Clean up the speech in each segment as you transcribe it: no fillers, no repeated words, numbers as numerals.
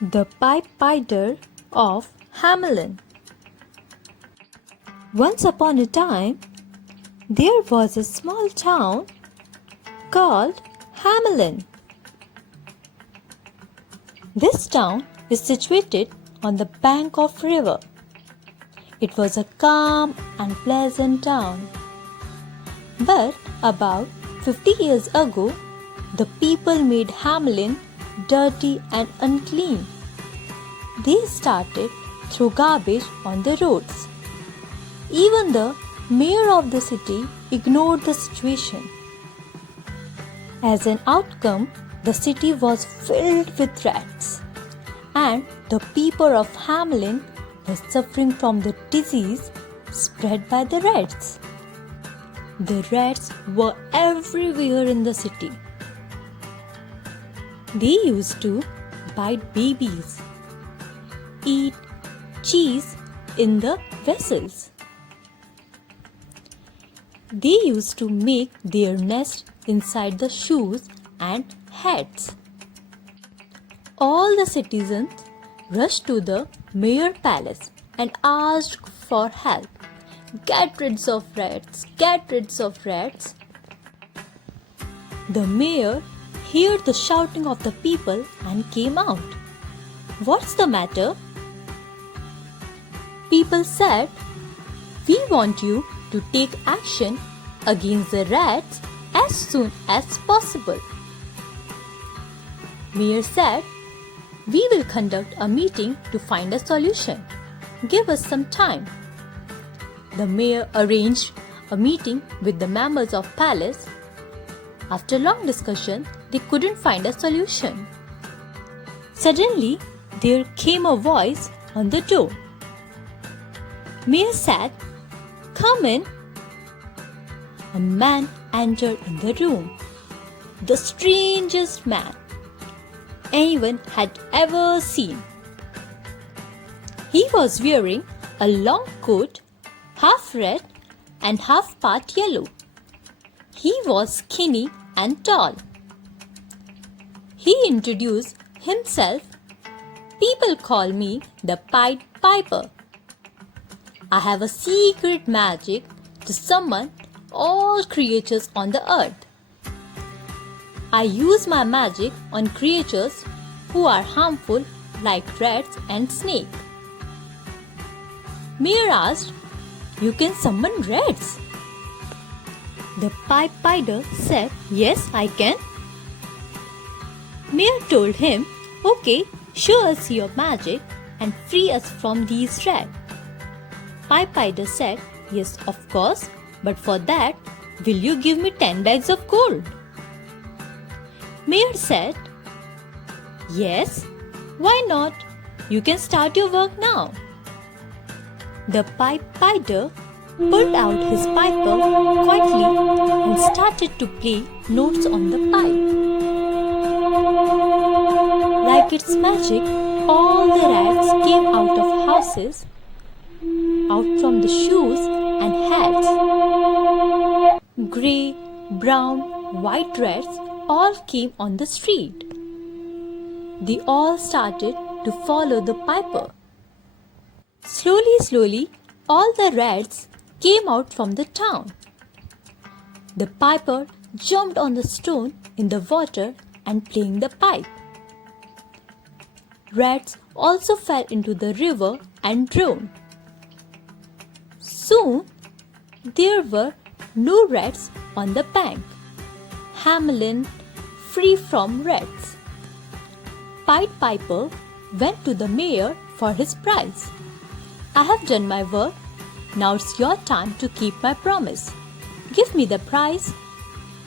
The Pied Piper of Hamelin. Once upon a time, there was a small town called Hamelin. This town is situated on the bank of a river. It was a calm and pleasant town. But about 50 years ago, the people made Hamelin dirty and unclean. They started throw garbage on the roads. Even the mayor of the city ignored the situation. As an outcome, the city was filled with rats, and the people of Hamelin were suffering from the disease spread by the rats. The rats were everywhere in the city. They used to bite babies, eat cheese in the vessels. They used to make their nest inside the shoes and hats. All the citizens rushed to the mayor's palace and asked for help. Get rid of rats, get rid of rats. The mayor heard the shouting of the people and came out. What's the matter? People said, we want you to take action against the rats as soon as possible. Mayor said, we will conduct a meeting to find a solution. Give us some time. The mayor arranged a meeting with the members of palace. After long discussion, they couldn't find a solution. Suddenly, there came a voice on the door. Mayor said, come in. A man entered in the room. The strangest man anyone had ever seen. He was wearing a long coat, half red and half part yellow. He was skinny and tall. He introduced himself. People call me the Pied Piper. I have a secret magic to summon all creatures on the earth. I use my magic on creatures who are harmful like rats and snakes. Mayor asked, you can summon rats? The Pied Piper said, yes, I can. Mayor told him, okay, show us your magic and free us from these rats. Pied Piper said, yes, of course, but for that, will you give me 10 bags of gold? Mayor said, yes, why not? You can start your work now. The Pied Piper pulled out his piper quietly and started to play notes on the pipe. Like its magic, all the rats came out of houses, out from the shoes and hats. Grey, brown, white rats all came on the street. They all started to follow the piper. Slowly, all the rats came out from the town. The piper jumped on the stone in the water and playing the pipe. Rats also fell into the river and drowned. Soon, there were no rats on the bank. Hamelin free from rats. Pied Piper went to the mayor for his prize. I have done my work. Now it's your time to keep my promise. Give me the prize.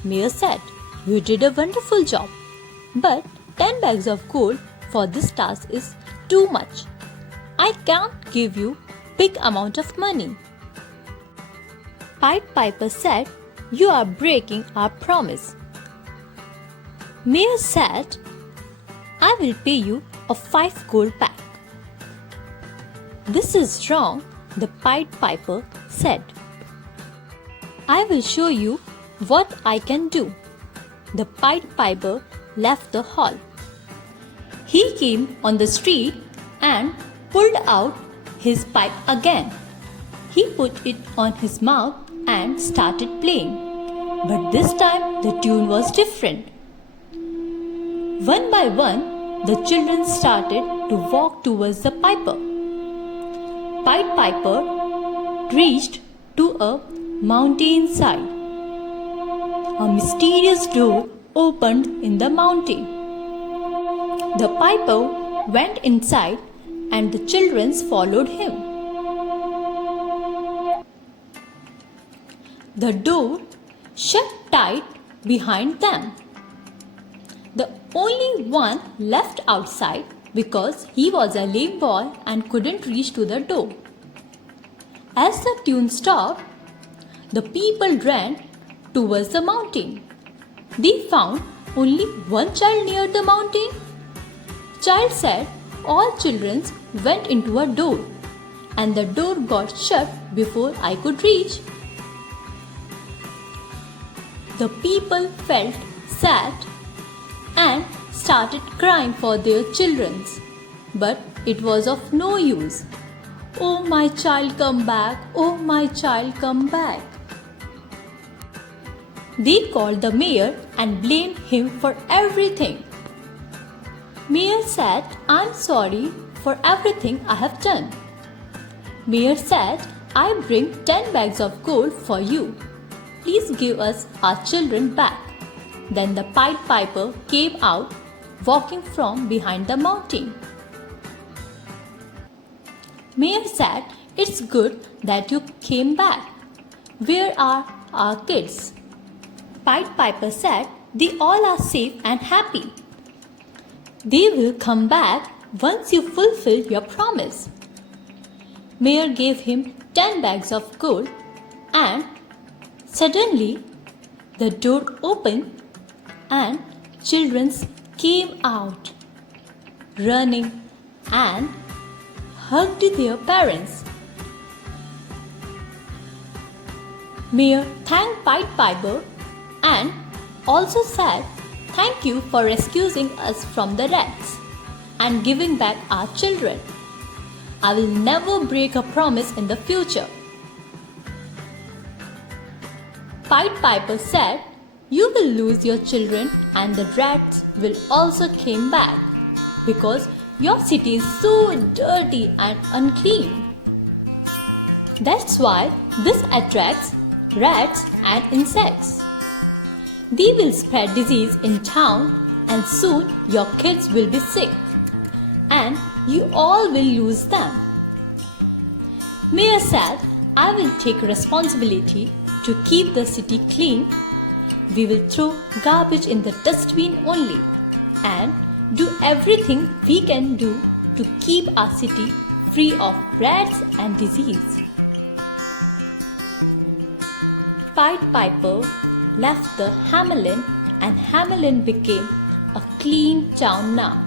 Mayor said, you did a wonderful job, but 10 bags of gold for this task is too much. I can't give you big amount of money. Pied Piper said, you are breaking our promise. Mayor said, I will pay you a 5 gold back. This is wrong, the Pied Piper said. I will show you what I can do. The Pied Piper left the hall. He came on the street and pulled out his pipe again. He put it on his mouth and started playing. But this time the tune was different. One by one, the children started to walk towards the piper. Pied Piper reached to a mountain side. A mysterious door opened in the mountain. The piper went inside and the children followed him. The door shut tight behind them. The only one left outside because he was a lame boy and couldn't reach to the door. As the tune stopped, the people ran towards the mountain. They found only one child near the mountain. Child said all children went into a door and the door got shut before I could reach. The people felt sad and started crying for their children. But it was of no use. Oh, my child, come back. Oh, my child, come back. They called the mayor and blamed him for everything. Mayor said, I'm sorry for everything I have done. Mayor said, I bring 10 bags of gold for you. Please give us our children back. Then the Pied Piper came out, walking from behind the mountain. Mayor said, it's good that you came back. Where are our kids? Pied Piper said, they all are safe and happy. They will come back once you fulfill your promise. Mayor gave him 10 bags of gold and suddenly the door opened and children came out, running and hugged their parents. Mayor thanked Pied Piper and also said, thank you for rescuing us from the rats and giving back our children. I will never break a promise in the future. Pied Piper said, you will lose your children and the rats will also come back because your city is so dirty and unclean. That's why this attracts rats and insects. They will spread disease in town and soon your kids will be sick and you all will lose them. Mayor said, I will take responsibility to keep the city clean. We will throw garbage in the dustbin only and do everything we can do to keep our city free of rats and disease. Pied Piper left the Hamelin and Hamelin became a clean town now.